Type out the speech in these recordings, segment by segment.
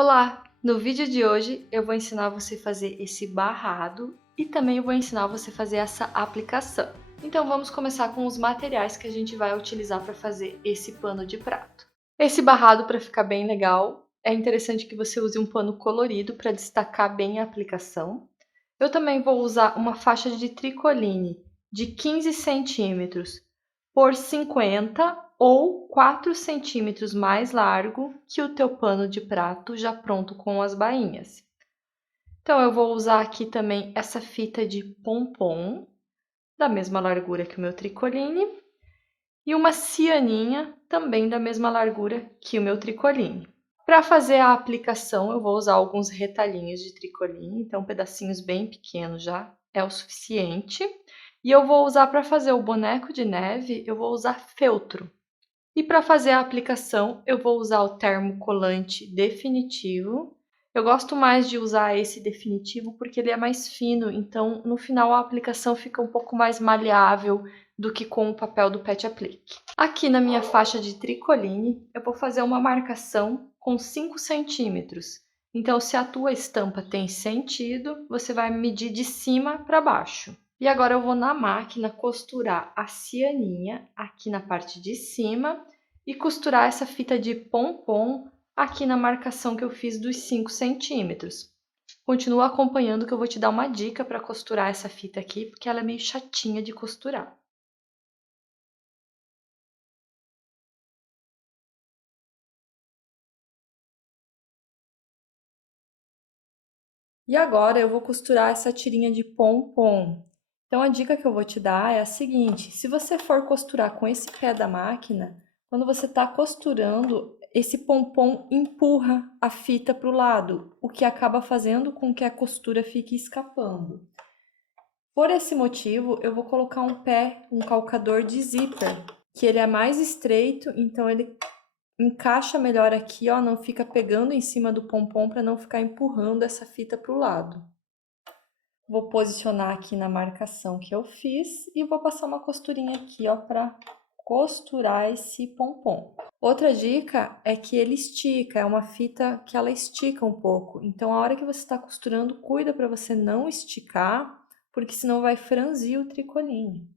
Olá! No vídeo de hoje eu vou ensinar você a fazer esse barrado e também eu vou ensinar você a fazer essa aplicação. Então vamos começar com os materiais que a gente vai utilizar para fazer esse pano de prato. Esse barrado, para ficar bem legal, é interessante que você use um pano colorido para destacar bem a aplicação. Eu também vou usar uma faixa de tricoline de 15 centímetros por 50 ou 4 centímetros mais largo que o teu pano de prato já pronto com as bainhas. Então eu vou usar aqui também essa fita de pompom, da mesma largura que o meu tricoline, e uma cianinha, também da mesma largura que o meu tricoline. Para fazer a aplicação, eu vou usar alguns retalhinhos de tricoline, então pedacinhos bem pequenos já é o suficiente. E eu vou usar para fazer o boneco de neve, eu vou usar feltro. E para fazer a aplicação, eu vou usar o termocolante definitivo. Eu gosto mais de usar esse definitivo porque ele é mais fino, então no final a aplicação fica um pouco mais maleável do que com o papel do Pet Aplique. Aqui na minha faixa de tricoline, eu vou fazer uma marcação com 5 centímetros. Então, se a tua estampa tem sentido, você vai medir de cima para baixo. E agora eu vou na máquina costurar a cianinha aqui na parte de cima e costurar essa fita de pompom aqui na marcação que eu fiz dos 5 centímetros. Continua acompanhando que eu vou te dar uma dica para costurar essa fita aqui, porque ela é meio chatinha de costurar. E agora eu vou costurar essa tirinha de pompom. Então a dica que eu vou te dar é a seguinte: se você for costurar com esse pé da máquina, quando você está costurando, esse pompom empurra a fita para o lado, o que acaba fazendo com que a costura fique escapando. Por esse motivo, eu vou colocar um calcador de zíper, que ele é mais estreito, então ele encaixa melhor aqui, ó, não fica pegando em cima do pompom para não ficar empurrando essa fita para o lado. Vou posicionar aqui na marcação que eu fiz e vou passar uma costurinha aqui, ó, para costurar esse pompom. Outra dica é que ele estica, é uma fita que ela estica um pouco. Então, a hora que você está costurando, cuida para você não esticar, porque senão vai franzir o tricoline.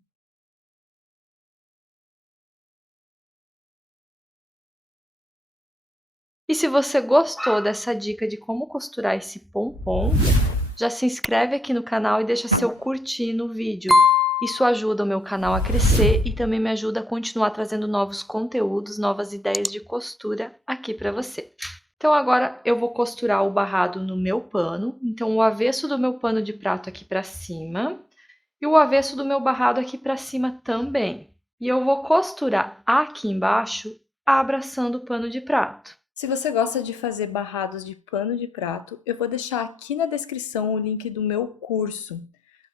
E se você gostou dessa dica de como costurar esse pompom, já se inscreve aqui no canal e deixa seu curtir no vídeo. Isso ajuda o meu canal a crescer e também me ajuda a continuar trazendo novos conteúdos, novas ideias de costura aqui para você. Então agora eu vou costurar o barrado no meu pano. Então o avesso do meu pano de prato aqui para cima e o avesso do meu barrado aqui para cima também. E eu vou costurar aqui embaixo abraçando o pano de prato. Se você gosta de fazer barrados de pano de prato, eu vou deixar aqui na descrição o link do meu curso.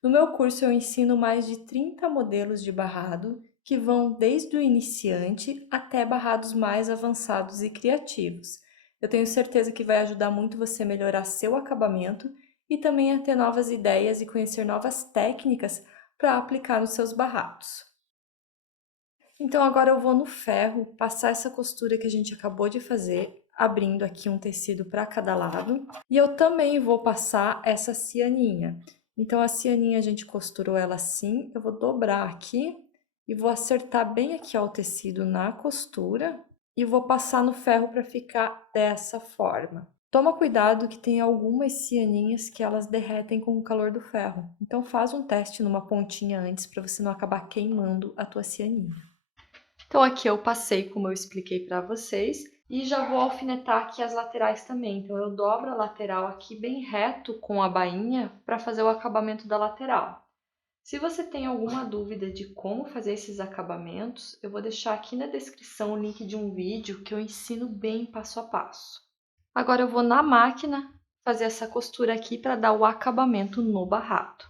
No meu curso eu ensino mais de 30 modelos de barrado, que vão desde o iniciante até barrados mais avançados e criativos. Eu tenho certeza que vai ajudar muito você a melhorar seu acabamento e também a ter novas ideias e conhecer novas técnicas para aplicar nos seus barrados. Então agora eu vou no ferro passar essa costura que a gente acabou de fazer, abrindo aqui um tecido para cada lado. E eu também vou passar essa cianinha. Então a cianinha a gente costurou ela assim, eu vou dobrar aqui e vou acertar bem aqui ó, o tecido na costura e vou passar no ferro para ficar dessa forma. Toma cuidado que tem algumas cianinhas que elas derretem com o calor do ferro. Então faz um teste numa pontinha antes para você não acabar queimando a tua cianinha. Então aqui eu passei como eu expliquei para vocês e já vou alfinetar aqui as laterais também. Então eu dobro a lateral aqui bem reto com a bainha para fazer o acabamento da lateral. Se você tem alguma dúvida de como fazer esses acabamentos, eu vou deixar aqui na descrição o link de um vídeo que eu ensino bem passo a passo. Agora eu vou na máquina fazer essa costura aqui para dar o acabamento no barrado.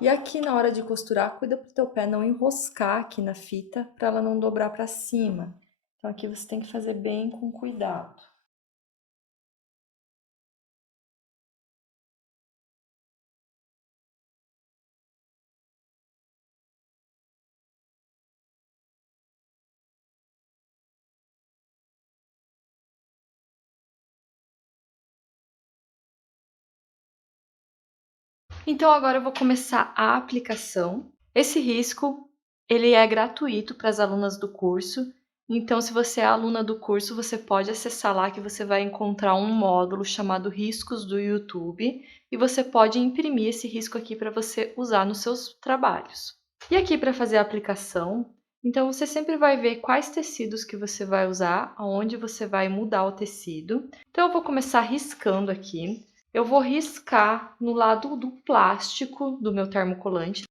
E aqui na hora de costurar, cuida para o teu pé não enroscar aqui na fita, para ela não dobrar para cima. Então aqui você tem que fazer bem com cuidado. Então agora eu vou começar a aplicação. Esse risco, ele é gratuito para as alunas do curso. Então, se você é aluna do curso, você pode acessar lá que você vai encontrar um módulo chamado Riscos do YouTube e você pode imprimir esse risco aqui para você usar nos seus trabalhos. E aqui para fazer a aplicação, então você sempre vai ver quais tecidos que você vai usar, aonde você vai mudar o tecido. Então eu vou começar riscando aqui. Eu vou riscar no lado do plástico do meu termocolante.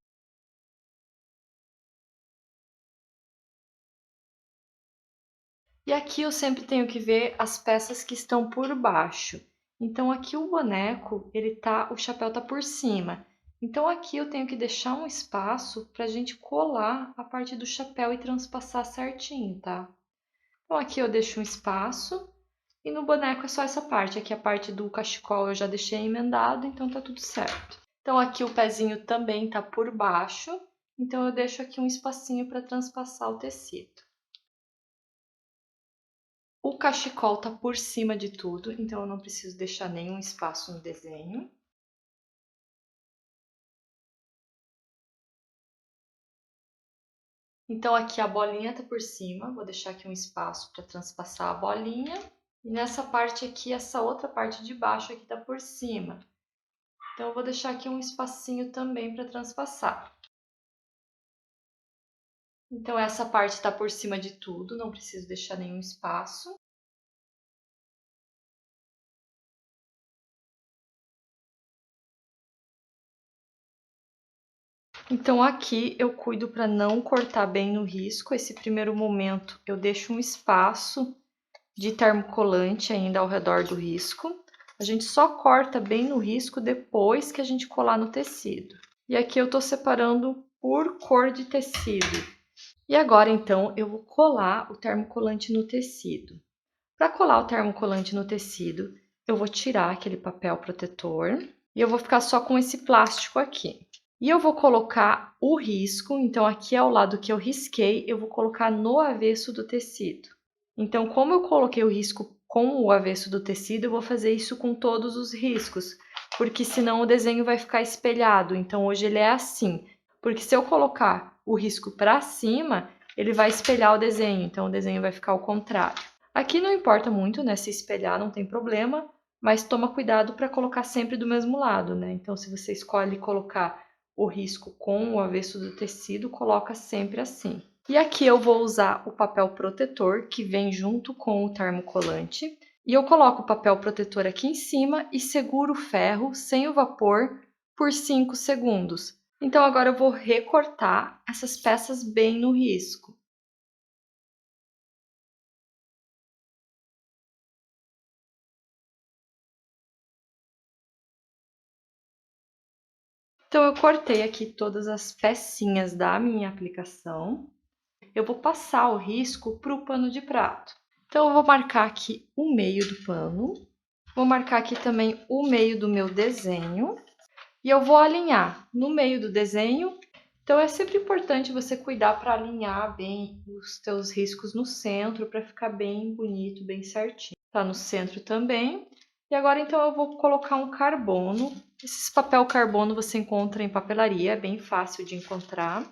E aqui eu sempre tenho que ver as peças que estão por baixo. Então aqui o boneco, o chapéu tá por cima. Então aqui eu tenho que deixar um espaço para a gente colar a parte do chapéu e transpassar certinho, tá? Então aqui eu deixo um espaço e no boneco é só essa parte. Aqui a parte do cachecol eu já deixei emendado, então tá tudo certo. Então aqui o pezinho também tá por baixo, então eu deixo aqui um espacinho para transpassar o tecido. O cachecol tá por cima de tudo, então eu não preciso deixar nenhum espaço no desenho. Então aqui a bolinha tá por cima, vou deixar aqui um espaço para transpassar a bolinha. E nessa parte aqui, essa outra parte de baixo aqui tá por cima. Então eu vou deixar aqui um espacinho também para transpassar. Então essa parte está por cima de tudo, não preciso deixar nenhum espaço. Então aqui eu cuido para não cortar bem no risco. Esse primeiro momento eu deixo um espaço de termocolante ainda ao redor do risco. A gente só corta bem no risco depois que a gente colar no tecido. E aqui eu tô separando por cor de tecido. E agora então eu vou colar o termocolante no tecido. Para colar o termocolante no tecido, eu vou tirar aquele papel protetor e eu vou ficar só com esse plástico aqui. E eu vou colocar o risco, então aqui é o lado que eu risquei, eu vou colocar no avesso do tecido. Então, como eu coloquei o risco com o avesso do tecido, eu vou fazer isso com todos os riscos, porque senão o desenho vai ficar espelhado. Então, hoje ele é assim, porque se eu colocar o risco para cima, ele vai espelhar o desenho, então o desenho vai ficar ao contrário. Aqui não importa muito, né, se espelhar não tem problema, mas toma cuidado para colocar sempre do mesmo lado, né? Então, se você escolhe colocar o risco com o avesso do tecido, coloca sempre assim. E aqui eu vou usar o papel protetor que vem junto com o termocolante. E eu coloco o papel protetor aqui em cima e seguro o ferro sem o vapor por 5 segundos. Então agora eu vou recortar essas peças bem no risco. Então eu cortei aqui todas as pecinhas da minha aplicação. Eu vou passar o risco para o pano de prato. Então eu vou marcar aqui o meio do pano. Vou marcar aqui também o meio do meu desenho. E eu vou alinhar no meio do desenho. Então é sempre importante você cuidar para alinhar bem os teus riscos no centro, para ficar bem bonito, bem certinho. Tá no centro também. E agora então eu vou colocar um carbono. Esse papel carbono você encontra em papelaria, é bem fácil de encontrar.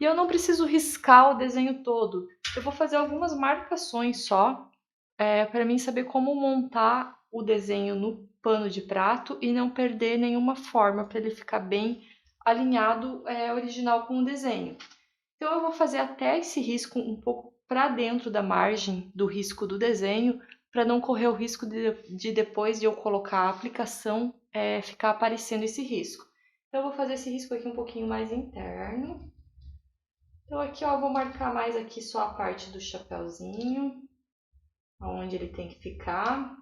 E eu não preciso riscar o desenho todo. Eu vou fazer algumas marcações só, para mim saber como montar o desenho no pano de prato e não perder nenhuma forma, para ele ficar bem alinhado, original com o desenho. Então eu vou fazer até esse risco um pouco para dentro da margem do risco do desenho, para não correr o risco de depois de eu colocar a aplicação, ficar aparecendo esse risco. Então eu vou fazer esse risco aqui um pouquinho mais interno. Então aqui, ó, eu vou marcar mais aqui só a parte do chapéuzinho, onde ele tem que ficar.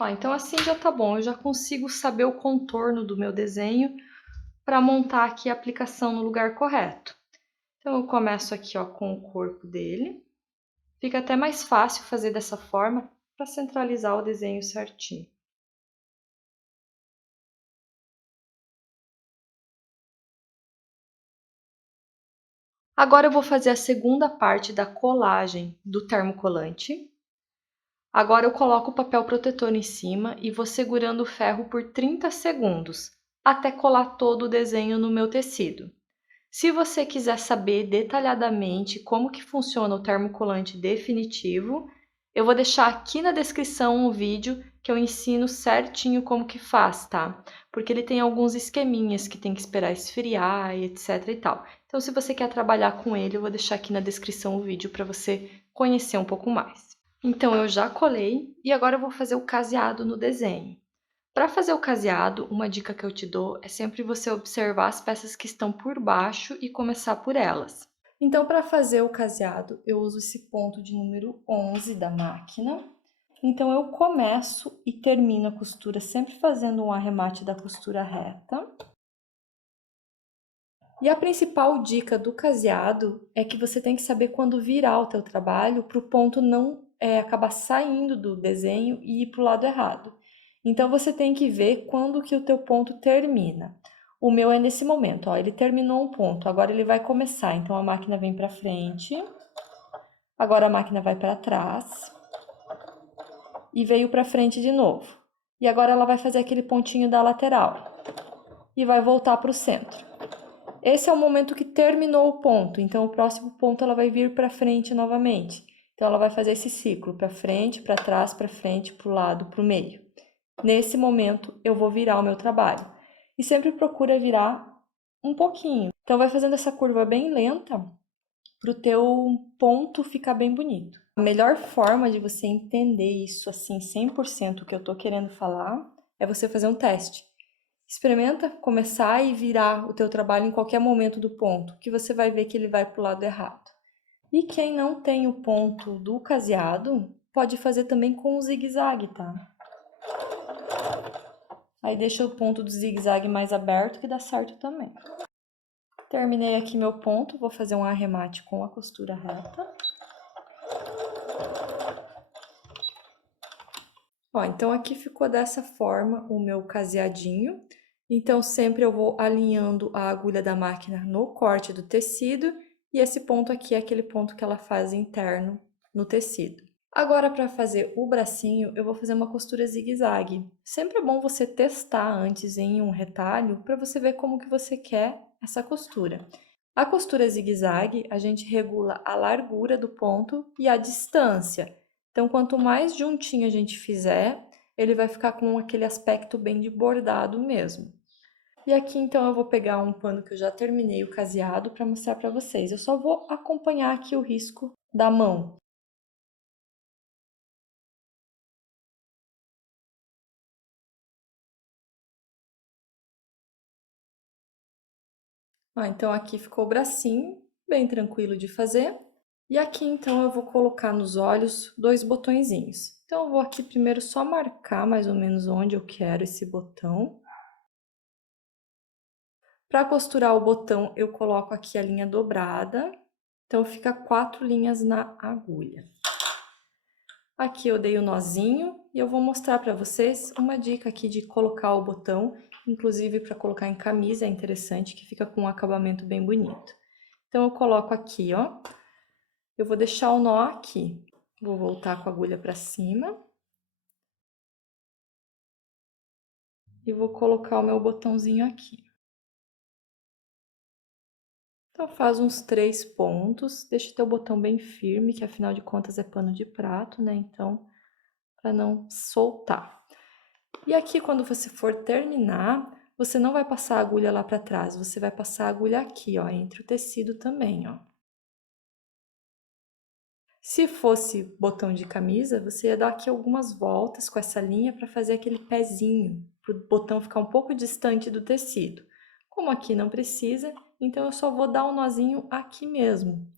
Ó, então assim já tá bom, eu já consigo saber o contorno do meu desenho para montar aqui a aplicação no lugar correto. Então eu começo aqui, ó, com o corpo dele. Fica até mais fácil fazer dessa forma para centralizar o desenho certinho. Agora eu vou fazer a segunda parte da colagem do termocolante. Agora eu coloco o papel protetor em cima e vou segurando o ferro por 30 segundos, até colar todo o desenho no meu tecido. Se você quiser saber detalhadamente como que funciona o termocolante definitivo, eu vou deixar aqui na descrição um vídeo que eu ensino certinho como que faz, tá? Porque ele tem alguns esqueminhas que tem que esperar esfriar e etc e tal. Então, se você quer trabalhar com ele, eu vou deixar aqui na descrição o vídeo para você conhecer um pouco mais. Então, eu já colei e agora eu vou fazer o caseado no desenho. Para fazer o caseado, uma dica que eu te dou é sempre você observar as peças que estão por baixo e começar por elas. Então, para fazer o caseado, eu uso esse ponto de número 11 da máquina. Então, eu começo e termino a costura sempre fazendo um arremate da costura reta. E a principal dica do caseado é que você tem que saber quando virar o teu trabalho para o ponto não acabar saindo do desenho e ir para o lado errado. Então, você tem que ver quando que o teu ponto termina. O meu é nesse momento, ó, ele terminou um ponto, agora ele vai começar. Então, a máquina vem para frente, agora a máquina vai para trás e veio para frente de novo. E agora ela vai fazer aquele pontinho da lateral e vai voltar para o centro. Esse é o momento que terminou o ponto, então o próximo ponto ela vai vir para frente novamente. Então ela vai fazer esse ciclo, para frente, para trás, para frente, para o lado, para o meio. Nesse momento eu vou virar o meu trabalho. E sempre procura virar um pouquinho. Então vai fazendo essa curva bem lenta para o teu ponto ficar bem bonito. A melhor forma de você entender isso assim 100% o que eu tô querendo falar é você fazer um teste. Experimenta começar e virar o teu trabalho em qualquer momento do ponto, que você vai ver que ele vai para o lado errado. E quem não tem o ponto do caseado, pode fazer também com o zigue-zague, tá? Aí deixa o ponto do zigue-zague mais aberto que dá certo também. Terminei aqui meu ponto, vou fazer um arremate com a costura reta. Ó, então aqui ficou dessa forma o meu caseadinho. Então, sempre eu vou alinhando a agulha da máquina no corte do tecido, e esse ponto aqui é aquele ponto que ela faz interno no tecido. Agora, para fazer o bracinho, eu vou fazer uma costura zigue-zague. Sempre é bom você testar antes em um retalho, para você ver como que você quer essa costura. A costura zigue-zague, a gente regula a largura do ponto e a distância. Então, quanto mais juntinho a gente fizer, ele vai ficar com aquele aspecto bem de bordado mesmo. E aqui, então, eu vou pegar um pano que eu já terminei o caseado para mostrar para vocês. Eu só vou acompanhar aqui o risco da mão. Então, aqui ficou o bracinho, bem tranquilo de fazer. E aqui, então, eu vou colocar nos olhos 2 botõezinhos. Então, eu vou aqui primeiro só marcar mais ou menos onde eu quero esse botão. Para costurar o botão, eu coloco aqui a linha dobrada. Então, fica 4 linhas na agulha. Aqui eu dei o nozinho e eu vou mostrar para vocês uma dica aqui de colocar o botão, inclusive para colocar em camisa é interessante, que fica com um acabamento bem bonito. Então, eu coloco aqui, ó, eu vou deixar o nó aqui. Vou voltar com a agulha para cima. E vou colocar o meu botãozinho aqui. Então, faz uns 3 pontos, deixa o teu botão bem firme, que afinal de contas é pano de prato, né? Então, para não soltar. E aqui, quando você for terminar, você não vai passar a agulha lá para trás, você vai passar a agulha aqui, ó, entre o tecido também, ó. Se fosse botão de camisa, você ia dar aqui algumas voltas com essa linha para fazer aquele pezinho, para o botão ficar um pouco distante do tecido. Como aqui não precisa, então eu só vou dar um nozinho aqui mesmo.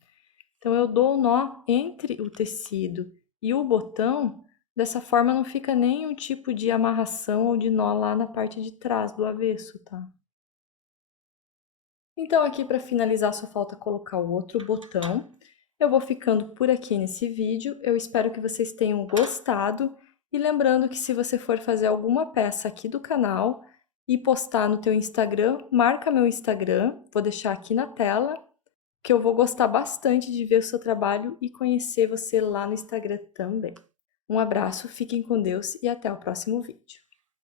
Então, eu dou o nó entre o tecido e o botão, dessa forma não fica nenhum tipo de amarração ou de nó lá na parte de trás do avesso, tá? Então, aqui para finalizar, só falta colocar o outro botão. Eu vou ficando por aqui nesse vídeo, eu espero que vocês tenham gostado. E lembrando que se você for fazer alguma peça aqui do canal e postar no teu Instagram, marca meu Instagram, vou deixar aqui na tela, que eu vou gostar bastante de ver o seu trabalho e conhecer você lá no Instagram também. Um abraço, fiquem com Deus e até o próximo vídeo.